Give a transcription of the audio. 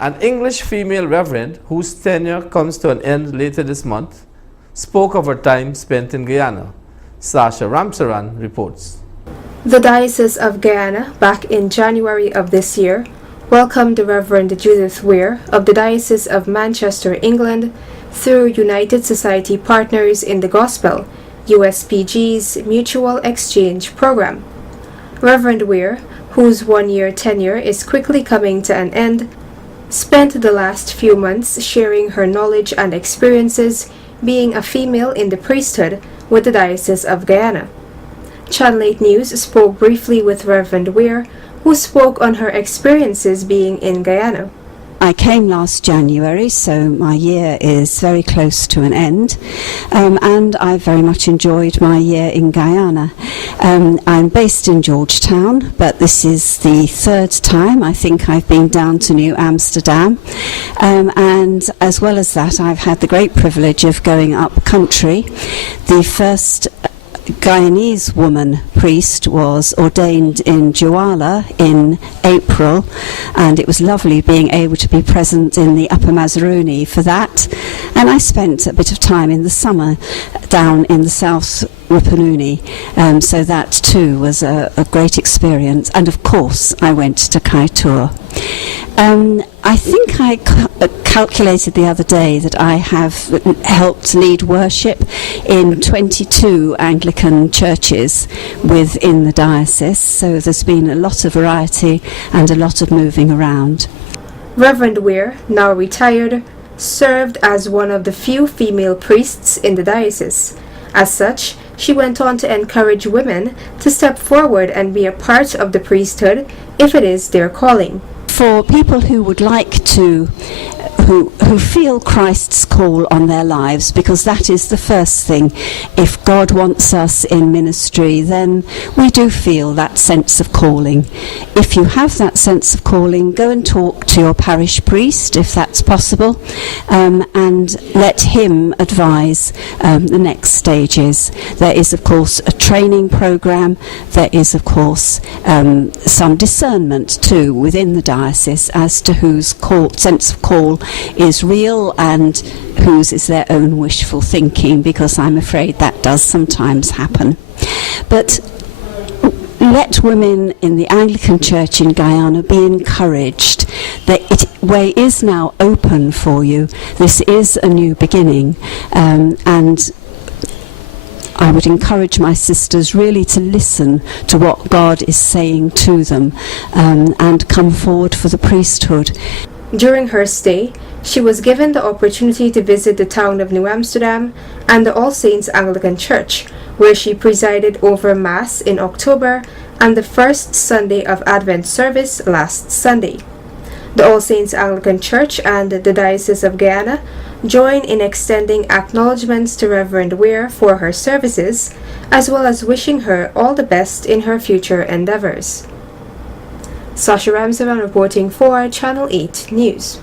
An English female reverend, whose tenure comes to an end later this month, spoke of her time spent in Guyana. Sasha Ramsaran reports. The Diocese of Guyana, back in January of this year, welcomed the Reverend Judith Weir of the Diocese of Manchester, England, through United Society Partners in the Gospel, USPG's Mutual Exchange Program. Reverend Weir, whose one-year tenure is quickly coming to an end, spent the last few months sharing her knowledge and experiences being a female in the priesthood with the Diocese of Guyana. Channel 8 News spoke briefly with Reverend Weir, who spoke on her experiences being in Guyana. I came last January, so my year is very close to an end, and I very much enjoyed my year in Guyana. I'm based in Georgetown, but this is the third time I think I've been down to New Amsterdam, and as well as that I've had the great privilege of going up country. The first Guyanese woman priest was ordained in Douala in April, and it was lovely being able to be present in the Upper Mazaruni for that. And I spent a bit of time in the summer down in the South Rupununi, so that too was a great experience. And of course I went to Kaitoa. I think I calculated the other day that I have helped lead worship in 22 Anglican churches within the diocese, so there's been a lot of variety and a lot of moving around. Reverend Weir, now retired, served as one of the few female priests in the diocese. As such, she went on to encourage women to step forward and be a part of the priesthood if it is their calling. For people who would like to, who feel Christ's call on their lives, because that is the first thing. If God wants us in ministry, then we do feel that sense of calling. If you have that sense of calling, go and talk to your parish priest, if that's possible, and let him advise the next stages. There is, of course, a training program. There is, of course, some discernment too within the diocese as to whose sense of call is real and whose is their own wishful thinking, because I'm afraid that does sometimes happen. But let women in the Anglican Church in Guyana be encouraged that way is now open for you. This is a new beginning, and I would encourage my sisters really to listen to what God is saying to them, and come forward for the priesthood. During her stay, she was given the opportunity to visit the town of New Amsterdam and the All Saints Anglican Church, where she presided over Mass in October and the first Sunday of Advent service last Sunday. The All Saints Anglican Church and the Diocese of Guyana join in extending acknowledgements to Reverend Weir for her services, as well as wishing her all the best in her future endeavors. Sasha Ramsaran reporting for Channel 8 News.